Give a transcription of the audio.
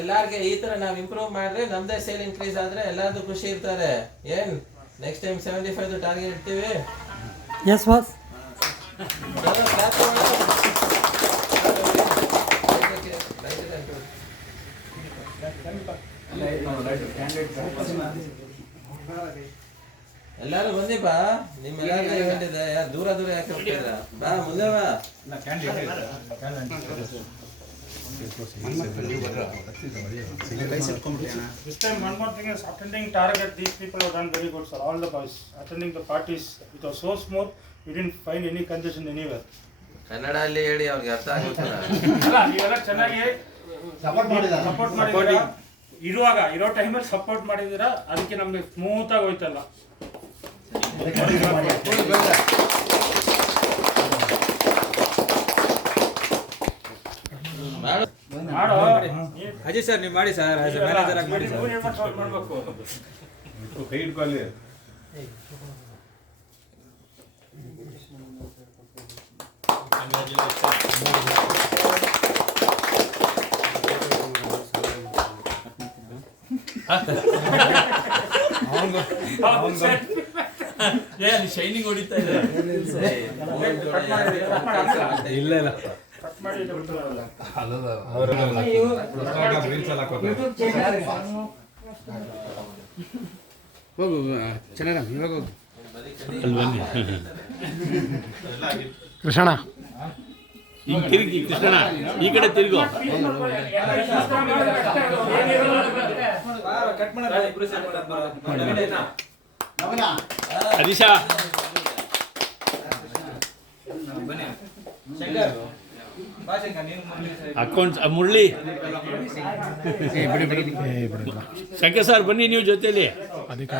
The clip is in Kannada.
ಎಲ್ಲಾರ್ಗೆ ಈ ತರ ನಾವ್ ಇಂಪ್ರೂವ್ ಮಾಡ್ರೆ ನಮ್ದೇ ಸೇಲ್ ಇನ್ಕ್ರೀಸ್ ಆದ್ರೆ ಎಲ್ಲಾರ್ದು ಖುಷಿ ಇರ್ತಾರೆ. ಏನ್ ನೆಕ್ಸ್ಟ್ ಟೈಮ್ 75 ಟಾರ್ಗೆಟ್ ಇಡ್ತೀವಿ. Yes boss. ಎಲ್ಲಾರು ಬನ್ನಿ ಬಾ, ನಿಮ್ಮೆಲ್ಲ ಇವೆಂಟ್ ಇದೆ. ಯಾರು ದೂರ ದೂರ ಯಾಕೆ ಹೋಗ್ತಿದ್ರ? ಬಾ ಮುಂದೆ ಬಾ. This time one more thing is attending target. These people have done very good, sir. All the boys attending the parties, it was so smooth. We didn't find any congestion anywhere. Kannada ಅಲ್ಲಿ ಹೇಳಿ ಅವ್ರಿಗೆ ಅರ್ಥ ಆಗುತ್ತಲ್ಲ. ಅಲ್ಲ ನೀವೆಲ್ಲ ಚೆನ್ನಾಗಿ ಸಪೋರ್ಟ್ ಮಾಡಿದ್ದೀರಾ. ಇರೋ ಟೈಮಲ್ಲಿ ಸಪೋರ್ಟ್ ಮಾಡಿದ್ದೀರಾ, ಅದಕ್ಕೆ ನಮ್ಗೆ ಸ್ಮೂತ್ ಆಗಿ ಹೋಯ್ತಲ್ಲ. ಅಜಯ್ ಸರ್ ನೀವು ಮಾಡಿ ಸರ್, ಮ್ಯಾನೇಜರ್ ಆಗಿ ಮಾಡಿ ಸರ್. ಮಾಡಬೇಕು. ಕೈ ಇಟ್ಕೊಳ್ಳಿ. ಶೈನಿಂಗ್ ಹೊಡಿತಾ ಇದೆ. ಇಲ್ಲ ಇಲ್ಲ ಹೋಗು ಚೆನ್ನಾಗ ಇವಾಗ ಹೋಗು. ಕೃಷ್ಣ ಹಿಂಗೆ ತಿರುಗಿ, ಕೃಷ್ಣಣ್ಣ ಈ ಕಡೆ ತಿರುಗು. ಹರೀಶ ಅಕೌಂಟ್ಸ್ ಮುರಳಿ ಶಂಕರ್ ಸರ್ ಬನ್ನಿ ನೀವು ಜೊತೆಲಿ. ಅದಕ್ಕೆ